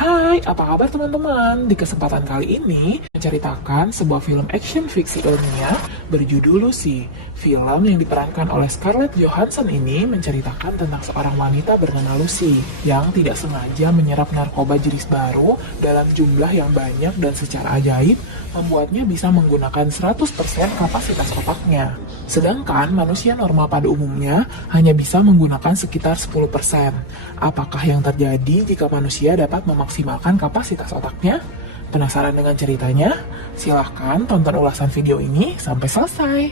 Hai, apa kabar teman-teman? Di kesempatan kali ini, menceritakan sebuah film action fiksi ilmiah berjudul Lucy. Film yang diperankan oleh Scarlett Johansson ini menceritakan tentang seorang wanita bernama Lucy yang tidak sengaja menyerap narkoba jenis baru dalam jumlah yang banyak dan secara ajaib membuatnya bisa menggunakan 100% kapasitas otaknya. Sedangkan manusia normal pada umumnya hanya bisa menggunakan sekitar 10%. Apakah yang terjadi jika manusia dapat memaksimalkan kapasitas otaknya? Penasaran dengan ceritanya? Silahkan tonton ulasan video ini sampai selesai.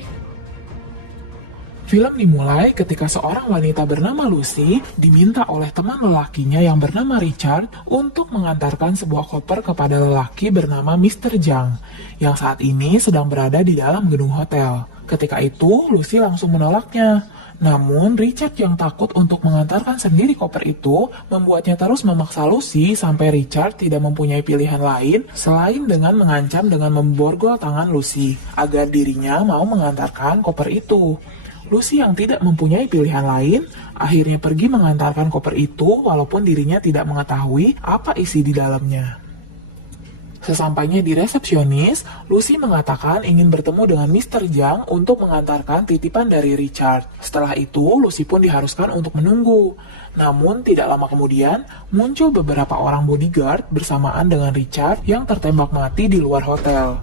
Film dimulai ketika seorang wanita bernama Lucy diminta oleh teman lelakinya yang bernama Richard untuk mengantarkan sebuah koper kepada lelaki bernama Mr. Zhang yang saat ini sedang berada di dalam gedung hotel. Ketika itu, Lucy langsung menolaknya. Namun, Richard yang takut untuk mengantarkan sendiri koper itu membuatnya terus memaksa Lucy sampai Richard tidak mempunyai pilihan lain selain dengan mengancam dengan memborgol tangan Lucy agar dirinya mau mengantarkan koper itu. Lucy yang tidak mempunyai pilihan lain akhirnya pergi mengantarkan koper itu walaupun dirinya tidak mengetahui apa isi di dalamnya. Sesampainya di resepsionis, Lucy mengatakan ingin bertemu dengan Mr. Zhang untuk mengantarkan titipan dari Richard. Setelah itu, Lucy pun diharuskan untuk menunggu. Namun, tidak lama kemudian, muncul beberapa orang bodyguard bersamaan dengan Richard yang tertembak mati di luar hotel.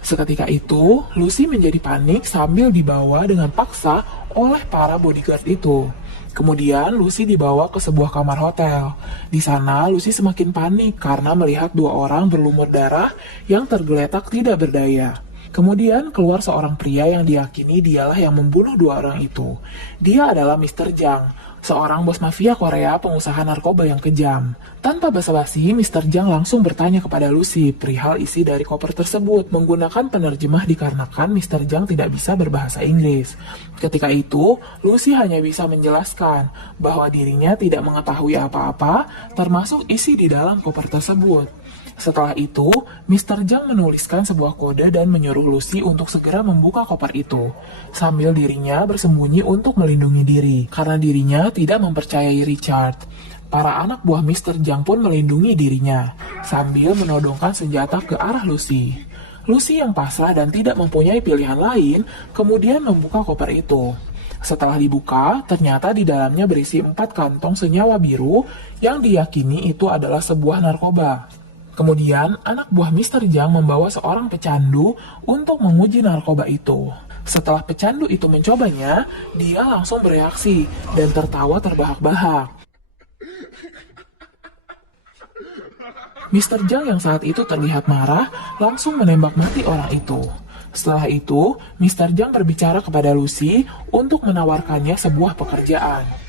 Seketika itu, Lucy menjadi panik sambil dibawa dengan paksa oleh para bodyguard itu. Kemudian Lucy dibawa ke sebuah kamar hotel. Di sana Lucy semakin panik karena melihat dua orang berlumur darah yang tergeletak tidak berdaya. Kemudian keluar seorang pria yang diyakini dialah yang membunuh dua orang itu. Dia adalah Mr. Zhang, seorang bos mafia Korea pengusaha narkoba yang kejam. Tanpa basa-basi, Mr. Zhang langsung bertanya kepada Lucy perihal isi dari koper tersebut menggunakan penerjemah dikarenakan Mr. Zhang tidak bisa berbahasa Inggris. Ketika itu, Lucy hanya bisa menjelaskan bahwa dirinya tidak mengetahui apa-apa, termasuk isi di dalam koper tersebut. Setelah itu, Mr. Zhang menuliskan sebuah kode dan menyuruh Lucy untuk segera membuka koper itu, sambil dirinya bersembunyi untuk melindungi diri, karena dirinya tidak mempercayai Richard. Para anak buah Mr. Zhang pun melindungi dirinya, sambil menodongkan senjata ke arah Lucy. Lucy yang pasrah dan tidak mempunyai pilihan lain, kemudian membuka koper itu. Setelah dibuka, ternyata di dalamnya berisi 4 kantong senyawa biru yang diyakini itu adalah sebuah narkoba. Kemudian, anak buah Mr. Zhang membawa seorang pecandu untuk menguji narkoba itu. Setelah pecandu itu mencobanya, dia langsung bereaksi dan tertawa terbahak-bahak. Mr. Zhang yang saat itu terlihat marah, langsung menembak mati orang itu. Setelah itu, Mr. Zhang berbicara kepada Lucy untuk menawarkannya sebuah pekerjaan.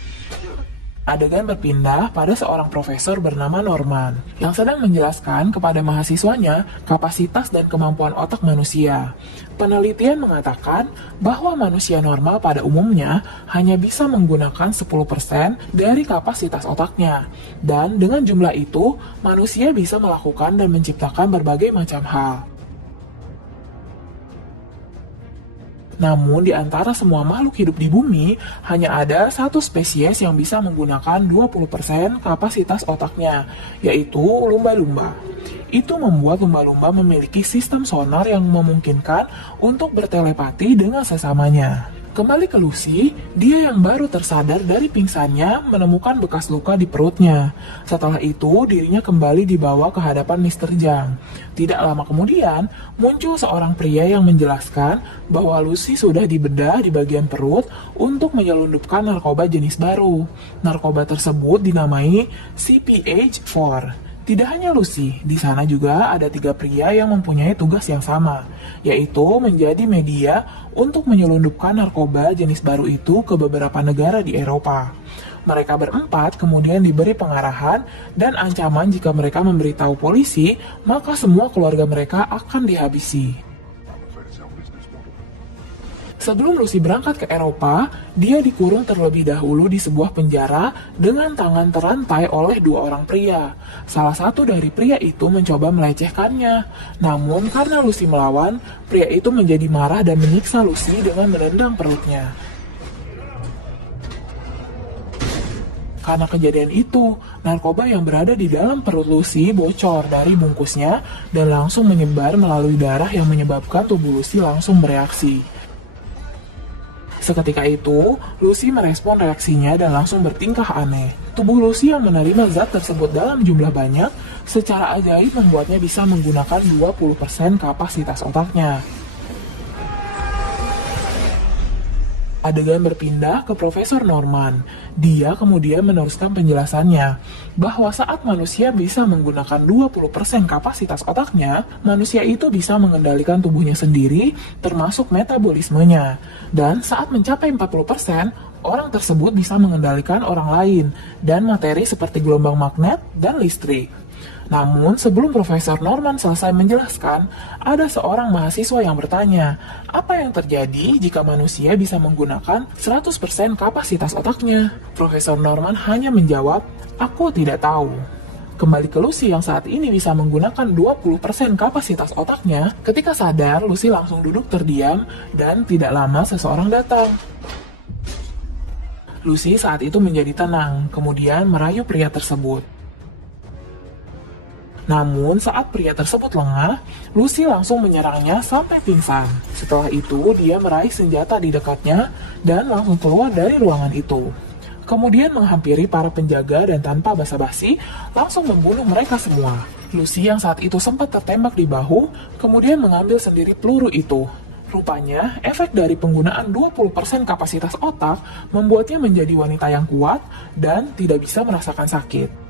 Adegan berpindah pada seorang profesor bernama Norman yang sedang menjelaskan kepada mahasiswanya kapasitas dan kemampuan otak manusia. Penelitian mengatakan bahwa manusia normal pada umumnya hanya bisa menggunakan 10% dari kapasitas otaknya. Dan dengan jumlah itu, manusia bisa melakukan dan menciptakan berbagai macam hal. Namun, di antara semua makhluk hidup di bumi, hanya ada satu spesies yang bisa menggunakan 20% kapasitas otaknya, yaitu lumba-lumba. Itu membuat lumba-lumba memiliki sistem sonar yang memungkinkan untuk bertelepati dengan sesamanya. Kembali ke Lucy, dia yang baru tersadar dari pingsannya menemukan bekas luka di perutnya. Setelah itu, dirinya kembali dibawa ke hadapan Mr. Zhang. Tidak lama kemudian, muncul seorang pria yang menjelaskan bahwa Lucy sudah dibedah di bagian perut untuk menyelundupkan narkoba jenis baru. Narkoba tersebut dinamai CPH4. Tidak hanya Lucy, di sana juga ada 3 pria yang mempunyai tugas yang sama, yaitu menjadi media untuk menyelundupkan narkoba jenis baru itu ke beberapa negara di Eropa. Mereka berempat kemudian diberi pengarahan dan ancaman jika mereka memberitahu polisi, maka semua keluarga mereka akan dihabisi. Sebelum Lucy berangkat ke Eropa, dia dikurung terlebih dahulu di sebuah penjara dengan tangan terantai oleh 2 orang pria. Salah satu dari pria itu mencoba melecehkannya. Namun karena Lucy melawan, pria itu menjadi marah dan menyiksa Lucy dengan menendang perutnya. Karena kejadian itu, narkoba yang berada di dalam perut Lucy bocor dari bungkusnya dan langsung menyebar melalui darah yang menyebabkan tubuh Lucy langsung bereaksi. Seketika itu, Lucy merespon reaksinya dan langsung bertingkah aneh. Tubuh Lucy yang menerima zat tersebut dalam jumlah banyak, secara ajaib membuatnya bisa menggunakan 20% kapasitas otaknya. Adegan berpindah ke Profesor Norman. Dia kemudian meneruskan penjelasannya bahwa saat manusia bisa menggunakan 20% kapasitas otaknya, manusia itu bisa mengendalikan tubuhnya sendiri, termasuk metabolismenya. Dan saat mencapai 40%, orang tersebut bisa mengendalikan orang lain dan materi seperti gelombang magnet dan listrik. Namun, sebelum Profesor Norman selesai menjelaskan, ada seorang mahasiswa yang bertanya, apa yang terjadi jika manusia bisa menggunakan 100% kapasitas otaknya? Profesor Norman hanya menjawab, aku tidak tahu. Kembali ke Lucy yang saat ini bisa menggunakan 20% kapasitas otaknya, ketika sadar, Lucy langsung duduk terdiam dan tidak lama seseorang datang. Lucy saat itu menjadi tenang, kemudian merayu pria tersebut. Namun, saat pria tersebut lengah, Lucy langsung menyerangnya sampai pingsan. Setelah itu, dia meraih senjata di dekatnya dan langsung keluar dari ruangan itu. Kemudian menghampiri para penjaga dan tanpa basa-basi, langsung membunuh mereka semua. Lucy yang saat itu sempat tertembak di bahu, kemudian mengambil sendiri peluru itu. Rupanya, efek dari penggunaan 20% kapasitas otak membuatnya menjadi wanita yang kuat dan tidak bisa merasakan sakit.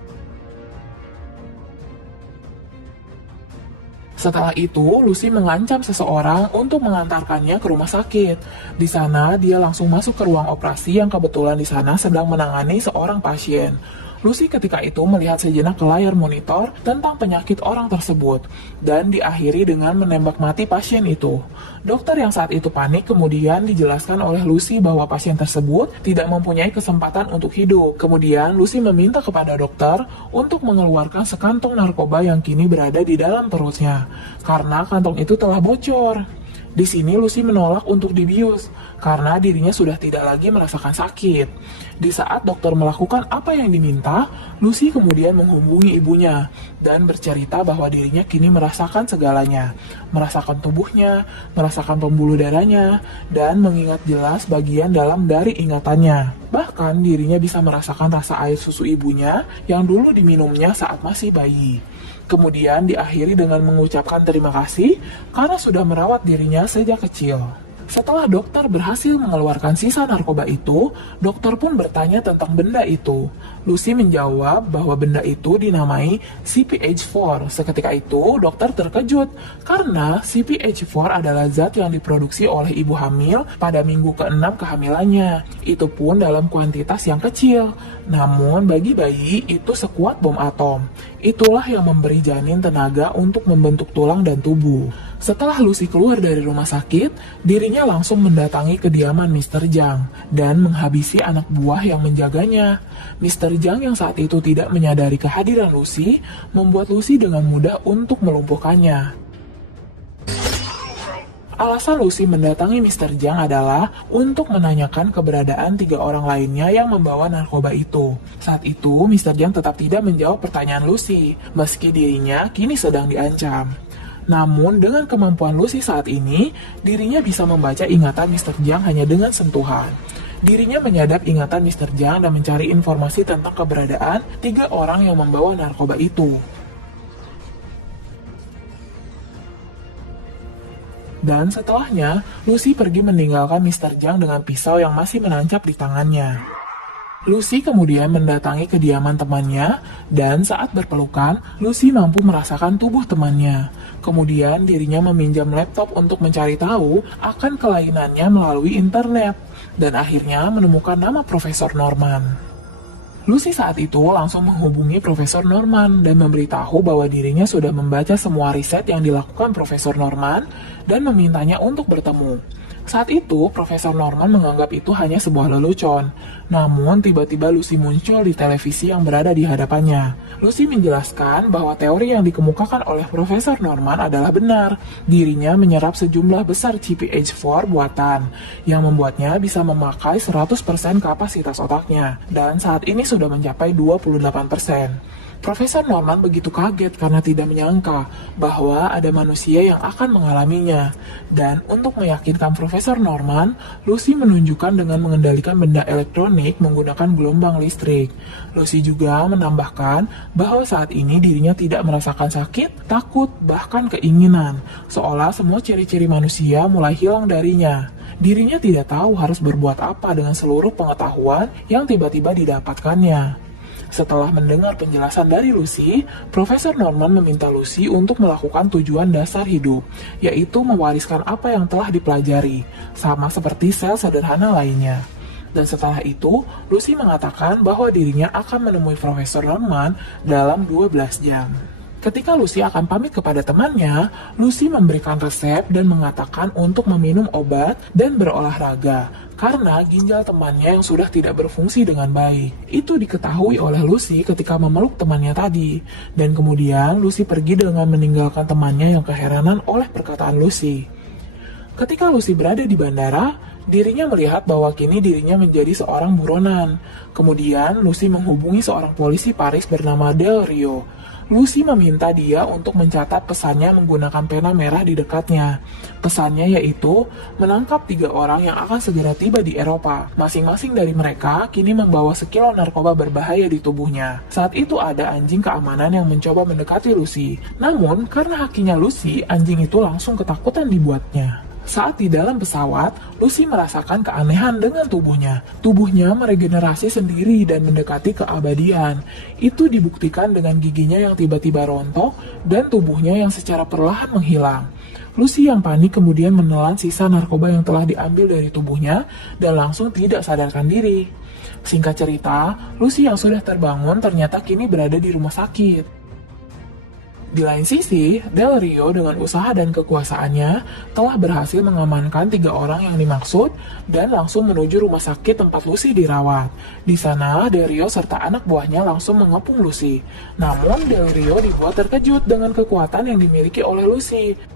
Setelah itu, Lucy mengancam seseorang untuk mengantarkannya ke rumah sakit. Di sana, dia langsung masuk ke ruang operasi yang kebetulan di sana sedang menangani seorang pasien. Lucy ketika itu melihat sejenak ke layar monitor tentang penyakit orang tersebut dan diakhiri dengan menembak mati pasien itu. Dokter yang saat itu panik kemudian dijelaskan oleh Lucy bahwa pasien tersebut tidak mempunyai kesempatan untuk hidup. Kemudian Lucy meminta kepada dokter untuk mengeluarkan sekantong narkoba yang kini berada di dalam perutnya karena kantong itu telah bocor. Di sini Lucy menolak untuk dibius karena dirinya sudah tidak lagi merasakan sakit. Di saat dokter melakukan apa yang diminta, Lucy kemudian menghubungi ibunya dan bercerita bahwa dirinya kini merasakan segalanya. Merasakan tubuhnya, merasakan pembuluh darahnya, dan mengingat jelas bagian dalam dari ingatannya. Bahkan dirinya bisa merasakan rasa air susu ibunya yang dulu diminumnya saat masih bayi. Kemudian diakhiri dengan mengucapkan terima kasih karena sudah merawat dirinya sejak kecil. Setelah dokter berhasil mengeluarkan sisa narkoba itu, dokter pun bertanya tentang benda itu. Lucy menjawab bahwa benda itu dinamai CPH4. Seketika itu, dokter terkejut karena CPH4 adalah zat yang diproduksi oleh ibu hamil pada minggu ke-6 kehamilannya. Itu pun dalam kuantitas yang kecil. Namun bagi bayi itu sekuat bom atom. Itulah yang memberi janin tenaga untuk membentuk tulang dan tubuh. Setelah Lucy keluar dari rumah sakit, dirinya langsung mendatangi kediaman Mr. Zhang dan menghabisi anak buah yang menjaganya. Mr. Zhang yang saat itu tidak menyadari kehadiran Lucy, membuat Lucy dengan mudah untuk melumpuhkannya. Alasan Lucy mendatangi Mr. Zhang adalah untuk menanyakan keberadaan 3 orang lainnya yang membawa narkoba itu. Saat itu, Mr. Zhang tetap tidak menjawab pertanyaan Lucy, meski dirinya kini sedang diancam. Namun, dengan kemampuan Lucy saat ini, dirinya bisa membaca ingatan Mr. Zhang hanya dengan sentuhan. Dirinya menyadap ingatan Mr. Zhang dan mencari informasi tentang keberadaan 3 orang yang membawa narkoba itu. Dan setelahnya, Lucy pergi meninggalkan Mr. Zhang dengan pisau yang masih menancap di tangannya. Lucy kemudian mendatangi kediaman temannya, dan saat berpelukan, Lucy mampu merasakan tubuh temannya. Kemudian dirinya meminjam laptop untuk mencari tahu akan kelainannya melalui internet, dan akhirnya menemukan nama Profesor Norman. Lucy saat itu langsung menghubungi Profesor Norman dan memberitahu bahwa dirinya sudah membaca semua riset yang dilakukan Profesor Norman dan memintanya untuk bertemu. Saat itu, Profesor Norman menganggap itu hanya sebuah lelucon. Namun, tiba-tiba Lucy muncul di televisi yang berada di hadapannya. Lucy menjelaskan bahwa teori yang dikemukakan oleh Profesor Norman adalah benar. Dirinya menyerap sejumlah besar CPH4 buatan, yang membuatnya bisa memakai 100% kapasitas otaknya. Dan saat ini sudah mencapai 28%. Profesor Norman begitu kaget karena tidak menyangka bahwa ada manusia yang akan mengalaminya. Dan untuk meyakinkan Profesor Norman, Lucy menunjukkan dengan mengendalikan benda elektronik menggunakan gelombang listrik. Lucy juga menambahkan bahwa saat ini dirinya tidak merasakan sakit, takut, bahkan keinginan, seolah semua ciri-ciri manusia mulai hilang darinya. Dirinya tidak tahu harus berbuat apa dengan seluruh pengetahuan yang tiba-tiba didapatkannya. Setelah mendengar penjelasan dari Lucy, Profesor Norman meminta Lucy untuk melakukan tujuan dasar hidup, yaitu mewariskan apa yang telah dipelajari, sama seperti sel sederhana lainnya. Dan setelah itu, Lucy mengatakan bahwa dirinya akan menemui Profesor Norman dalam 12 jam. Ketika Lucy akan pamit kepada temannya, Lucy memberikan resep dan mengatakan untuk meminum obat dan berolahraga, karena ginjal temannya yang sudah tidak berfungsi dengan baik. Itu diketahui oleh Lucy ketika memeluk temannya tadi, dan kemudian Lucy pergi dengan meninggalkan temannya yang keheranan oleh perkataan Lucy. Ketika Lucy berada di bandara, dirinya melihat bahwa kini dirinya menjadi seorang buronan. Kemudian Lucy menghubungi seorang polisi Paris bernama Del Rio. Lucy meminta dia untuk mencatat pesannya menggunakan pena merah di dekatnya. Pesannya yaitu menangkap 3 orang yang akan segera tiba di Eropa. Masing-masing dari mereka kini membawa sekilo narkoba berbahaya di tubuhnya. Saat itu ada anjing keamanan yang mencoba mendekati Lucy. Namun karena hakinya Lucy, anjing itu langsung ketakutan dibuatnya. Saat di dalam pesawat, Lucy merasakan keanehan dengan tubuhnya. Tubuhnya meregenerasi sendiri dan mendekati keabadian. Itu dibuktikan dengan giginya yang tiba-tiba rontok dan tubuhnya yang secara perlahan menghilang. Lucy yang panik kemudian menelan sisa narkoba yang telah diambil dari tubuhnya dan langsung tidak sadarkan diri. Singkat cerita, Lucy yang sudah terbangun ternyata kini berada di rumah sakit. Di lain sisi, Del Rio dengan usaha dan kekuasaannya telah berhasil mengamankan 3 orang yang dimaksud dan langsung menuju rumah sakit tempat Lucy dirawat. Di sana, Del Rio serta anak buahnya langsung mengepung Lucy. Namun, Del Rio dibuat terkejut dengan kekuatan yang dimiliki oleh Lucy.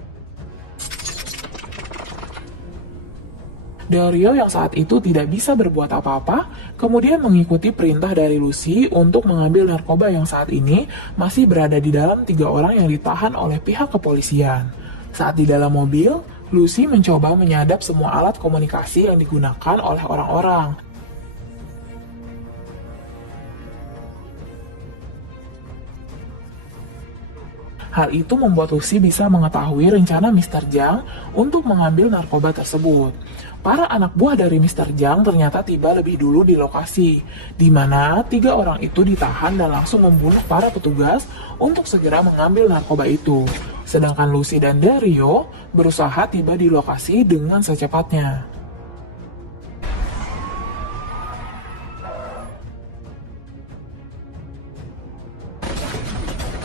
Del Rio yang saat itu tidak bisa berbuat apa-apa, kemudian mengikuti perintah dari Lucy untuk mengambil narkoba yang saat ini masih berada di dalam 3 orang yang ditahan oleh pihak kepolisian. Saat di dalam mobil, Lucy mencoba menyadap semua alat komunikasi yang digunakan oleh orang-orang. Hal itu membuat Lucy bisa mengetahui rencana Mr. Zhang untuk mengambil narkoba tersebut. Para anak buah dari Mr. Zhang ternyata tiba lebih dulu di lokasi, di mana 3 orang itu ditahan dan langsung membunuh para petugas untuk segera mengambil narkoba itu. Sedangkan Lucy dan Del Rio berusaha tiba di lokasi dengan secepatnya.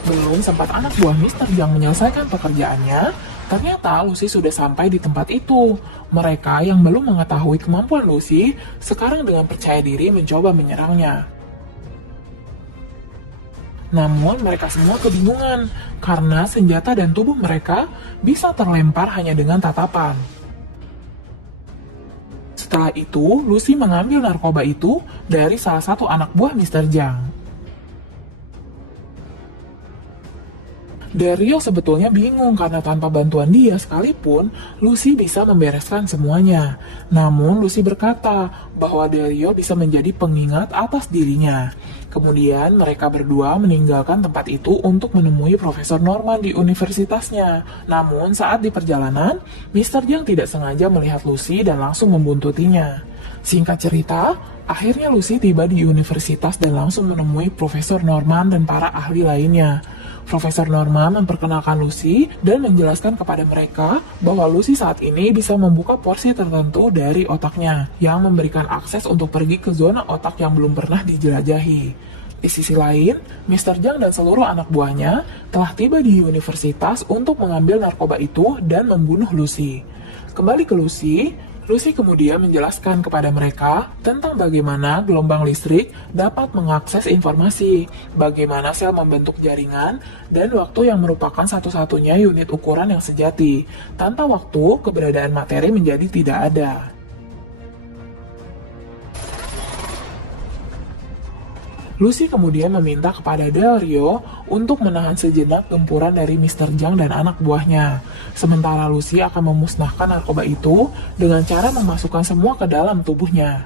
Belum sempat anak buah Mr. Zhang menyelesaikan pekerjaannya, ternyata Lucy sudah sampai di tempat itu. Mereka yang belum mengetahui kemampuan Lucy, sekarang dengan percaya diri mencoba menyerangnya. Namun mereka semua kebingungan, karena senjata dan tubuh mereka bisa terlempar hanya dengan tatapan. Setelah itu, Lucy mengambil narkoba itu dari salah satu anak buah Mr. Zhang. Del Rio sebetulnya bingung karena tanpa bantuan dia sekalipun, Lucy bisa membereskan semuanya. Namun Lucy berkata bahwa Del Rio bisa menjadi pengingat atas dirinya. Kemudian mereka berdua meninggalkan tempat itu untuk menemui Profesor Norman di universitasnya. Namun saat di perjalanan, Mr. Zhang tidak sengaja melihat Lucy dan langsung membuntutinya. Singkat cerita, akhirnya Lucy tiba di universitas dan langsung menemui Profesor Norman dan para ahli lainnya. Profesor Norman memperkenalkan Lucy dan menjelaskan kepada mereka bahwa Lucy saat ini bisa membuka porsi tertentu dari otaknya yang memberikan akses untuk pergi ke zona otak yang belum pernah dijelajahi. Di sisi lain, Mr. Zhang dan seluruh anak buahnya telah tiba di universitas untuk mengambil narkoba itu dan membunuh Lucy. Kembali ke Lucy, Lucy kemudian menjelaskan kepada mereka tentang bagaimana gelombang listrik dapat mengakses informasi, bagaimana sel membentuk jaringan, dan waktu yang merupakan satu-satunya unit ukuran yang sejati. Tanpa waktu, keberadaan materi menjadi tidak ada. Lucy kemudian meminta kepada Del Rio untuk menahan sejenak gempuran dari Mr. Zhang dan anak buahnya. Sementara Lucy akan memusnahkan narkoba itu dengan cara memasukkan semua ke dalam tubuhnya.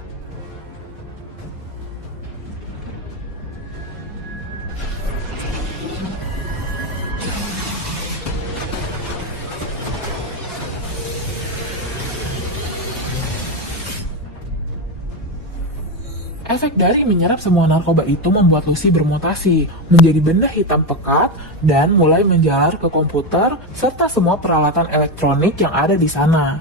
Efek dari menyerap semua narkoba itu membuat Lucy bermutasi menjadi benda hitam pekat dan mulai menjalar ke komputer serta semua peralatan elektronik yang ada di sana.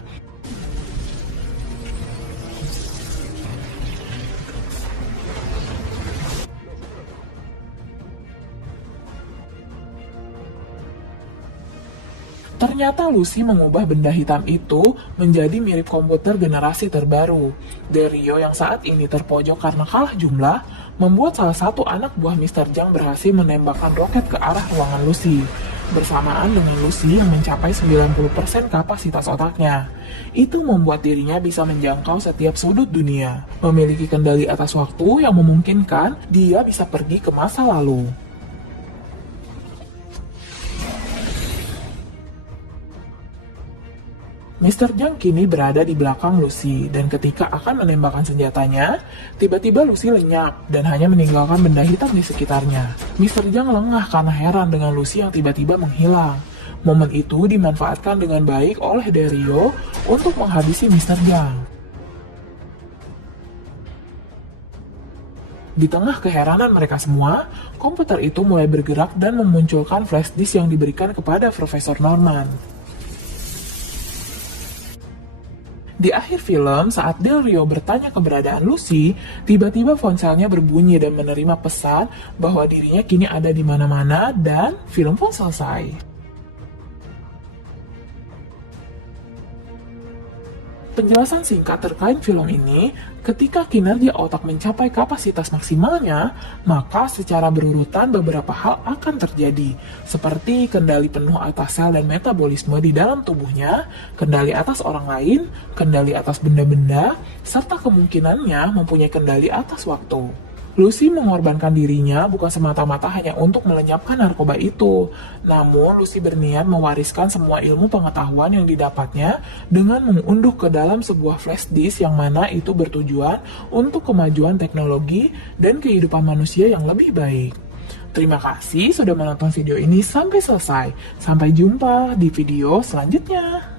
Ternyata Lucy mengubah benda hitam itu menjadi mirip komputer generasi terbaru. Del Rio yang saat ini terpojok karena kalah jumlah, membuat salah satu anak buah Mr. Zhang berhasil menembakkan roket ke arah ruangan Lucy, bersamaan dengan Lucy yang mencapai 90% kapasitas otaknya. Itu membuat dirinya bisa menjangkau setiap sudut dunia, memiliki kendali atas waktu yang memungkinkan dia bisa pergi ke masa lalu. Mr. Zhang kini berada di belakang Lucy, dan ketika akan menembakkan senjatanya, tiba-tiba Lucy lenyap dan hanya meninggalkan benda hitam di sekitarnya. Mr. Zhang lengah karena heran dengan Lucy yang tiba-tiba menghilang. Momen itu dimanfaatkan dengan baik oleh Del Rio untuk menghabisi Mr. Zhang. Di tengah keheranan mereka semua, komputer itu mulai bergerak dan memunculkan flash disk yang diberikan kepada Profesor Norman. Di akhir film, saat Del Rio bertanya keberadaan Lucy, tiba-tiba ponselnya berbunyi dan menerima pesan bahwa dirinya kini ada di mana-mana dan film pun selesai. Penjelasan singkat terkait film ini, ketika kinerja otak mencapai kapasitas maksimalnya, maka secara berurutan beberapa hal akan terjadi, seperti kendali penuh atas sel dan metabolisme di dalam tubuhnya, kendali atas orang lain, kendali atas benda-benda, serta kemungkinannya mempunyai kendali atas waktu. Lucy mengorbankan dirinya bukan semata-mata hanya untuk melenyapkan narkoba itu, namun Lucy berniat mewariskan semua ilmu pengetahuan yang didapatnya dengan mengunduh ke dalam sebuah flash disk yang mana itu bertujuan untuk kemajuan teknologi dan kehidupan manusia yang lebih baik. Terima kasih sudah menonton video ini sampai selesai. Sampai jumpa di video selanjutnya.